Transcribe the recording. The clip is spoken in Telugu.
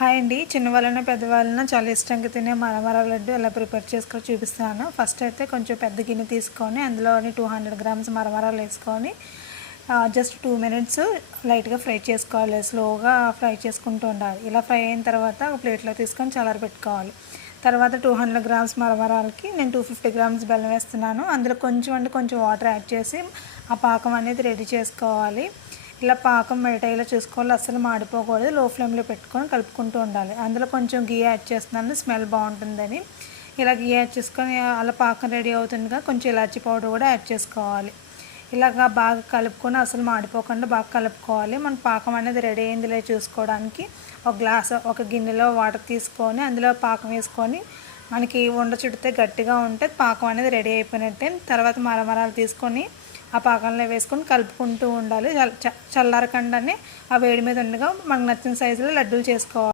హాయ్ అండి. చిన్నవాళ్ళైనా పెద్దవాళ్ళైనా చాలా ఇష్టంగా తినే మరమర లడ్డు ఎలా ప్రిపేర్ చేసుకోవాలో చూపిస్తున్నాను. ఫస్ట్ అయితే కొంచెం పెద్ద గిన్నె తీసుకొని అందులోని 200 గ్రామ్స్ మరమరాలు వేసుకొని జస్ట్ 2 మినిట్స్ లైట్గా ఫ్రై చేసుకోవాలి. స్లోగా ఫ్రై చేసుకుంటూ ఉండాలి. ఇలా ఫ్రై అయిన తర్వాత ఒక ప్లేట్లో తీసుకొని చల్లారబెట్టుకోవాలి. తర్వాత 200 గ్రామ్స్ మరమరాలకి నేను 250 గ్రామ్స్ బెల్లం వేస్తున్నాను. అందులో కొంచెం వాటర్ యాడ్ చేసి ఆ పాకం అనేది రెడీ చేసుకోవాలి. ఇలా పాకం మెల్ట్ చూసుకోవాలి, అస్సలు మాడిపోకూడదు. లో ఫ్లేమ్లో పెట్టుకొని కలుపుకుంటూ ఉండాలి. అందులో కొంచెం గీ యాడ్ చేస్తున్నాను, స్మెల్ బాగుంటుందని. ఇలా గీ యాడ్ చేసుకొని అలా పాకం రెడీ అవుతుండగా కొంచెం ఇలాచీ పౌడర్ కూడా యాడ్ చేసుకోవాలి. ఇలాగా బాగా కలుపుకొని అసలు మాడిపోకుండా బాగా కలుపుకోవాలి. మన పాకం అనేది రెడీ అయిందిలే చూసుకోవడానికి ఒక గిన్నెలో వాటర్ తీసుకొని అందులో పాకం వేసుకొని మనకి ఉండ చుడితే గట్టిగా ఉంటే పాకం అనేది రెడీ అయిపోయినట్టే. తర్వాత మరమరాలు తీసుకొని ఆ పాకంలో వేసుకొని కలుపుకుంటూ ఉండాలి. చల్లారకుండానే ఆ వేడి మీద ఉండగా మనకు నచ్చిన సైజులో లడ్డూలు చేసుకోవాలి.